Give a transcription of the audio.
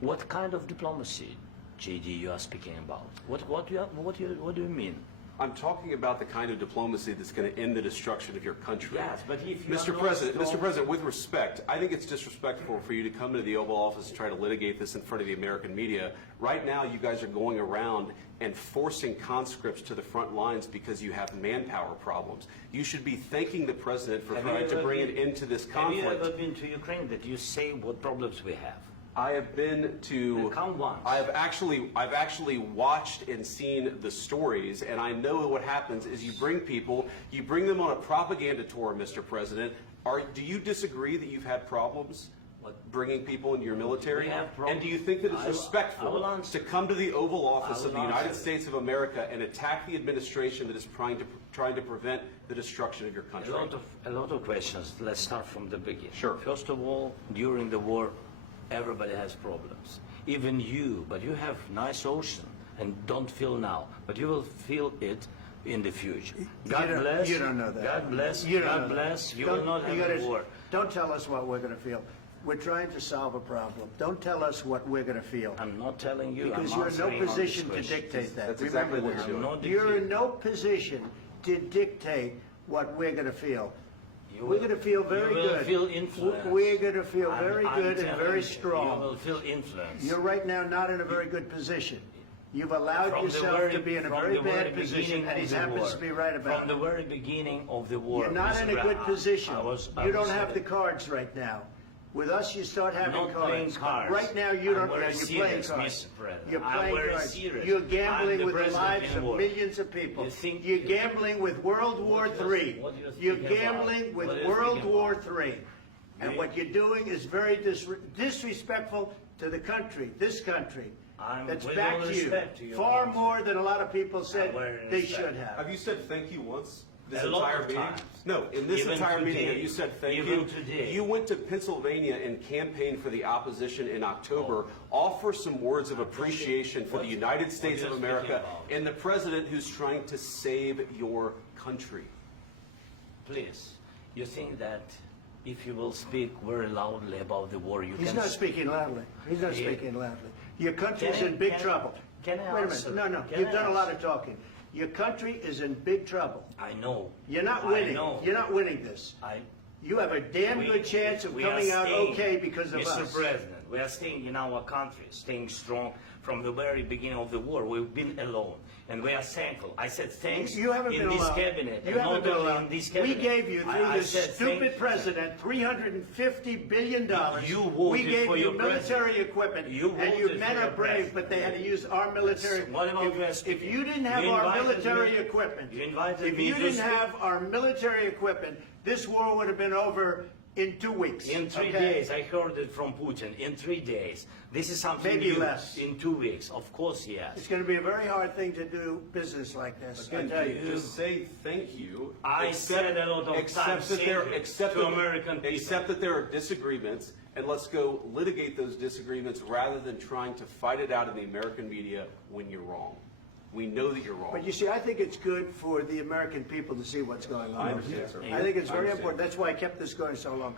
What kind of diplomacy, JD, you are speaking about? What do you mean? I'm talking about the kind of diplomacy that's going to end the destruction of your country. Yes, but if you Mr. President, with respect, I think it's disrespectful for you to come into the Oval Office and try to litigate this in front of the American media. Right now, you guys are going around and forcing conscripts to the front lines because you have manpower problems. You should be thanking the President for trying to bring an end to this conflict. Have you ever been to Ukraine that you say what problems we have? I have been to. Come once. I've actually watched and seen the stories, and I know what happens is you bring them on a propaganda tour, Mr. President. Do you disagree that you've had problems bringing people into your military? And do you think that it's respectful to come to the Oval Office of the United States of America and attack the administration that is trying to prevent the destruction of your country? A lot of questions. Let's start from the beginning. Sure. First of all, during the war, everybody has problems. Even you, but you have nice ocean and don't feel now, but you will feel it in the future. God bless. You don't know that. God bless. You don't God know bless. that. You will not have a war. Don't tell us what we're going to feel. We're trying to solve a problem. Don't tell us what we're going to feel. I'm not telling you. Because I'm you're in no answering on position this to question. dictate that. That's Remember exactly what this. you're You're in no position to dictate what we're going to feel. We're going to feel very You will good. feel influence. We're going to feel very I'm good and telling very you, strong. You will feel influence. You're right now not in a very good position. You've allowed From the yourself to be in a from very the very bad position, beginning and he of the happens war. to be right about From it. the very beginning of the war. You're not Mr. in a good Brown, position. I You don't was have the cards right now. With us, you start having not playing cards. cards. Right now, you don't. I'm very You're playing serious, cards. Mr. President. You're I'm playing very cards. serious. You're I'm gambling the with the president lives in of war. millions of people. You think- You're gambling with World War III. what you're You're thinking about? gambling with What are you World thinking War about? III. And what you're doing is very disrespectful to the country, this country. That's with back all to you. respect to your Far country. more than a lot of people said very they respect. should have. Have you said thank you once? This A lot entire of meeting? times. No, in this Even entire meeting, today. have you said thank Even you? today. You went to Pennsylvania and campaigned for the opposition in October. Offer some words of appreciation for the United States of you America speaking about? and the president who's trying to save your country. Please, you think that if you will speak very loudly about the war, you He's can... not speaking loudly. He's not Yeah. speaking loudly. Your country's Can I- in big can I- trouble. can I Wait a answer? minute. No, Can you've I done a lot answer? of talking. Your country is in big trouble. I know. You're not I winning. know. You're not winning this. You have a damn good chance of we are coming out staying, okay because of Mr. us. President, we are staying in our country, staying strong from the very beginning of the war. We've been alone, and we are thankful. I said thanks You haven't in been this alone. cabinet. You and haven't not been only alone. in this We cabinet. gave you, through I this said stupid thank- president, $350 billion. You voted we gave for you your military president. equipment, You and your voted men for are your brave, president. but they had to use our military. What about you If speaking? you didn't have You our invited military me- equipment, you invited if me you to didn't speak. have our military equipment, this war would have been over in 2 weeks. In 3 okay? days, I heard it from Putin. In 3 days, this is something Maybe new. less. In 2 weeks, of course, yes. It's going to be a very hard thing to do business like this. I And tell you. to say thank you. I said a lot of times that there, thank you except to that, American people. Except that there are disagreements, and let's go litigate those disagreements rather than trying to fight it out in the American media when you're wrong. We know that you're wrong. But you see, I think it's good for the American people to see what's going on. I understand, sir. I think it's I very understand. important. That's why I kept this going so long.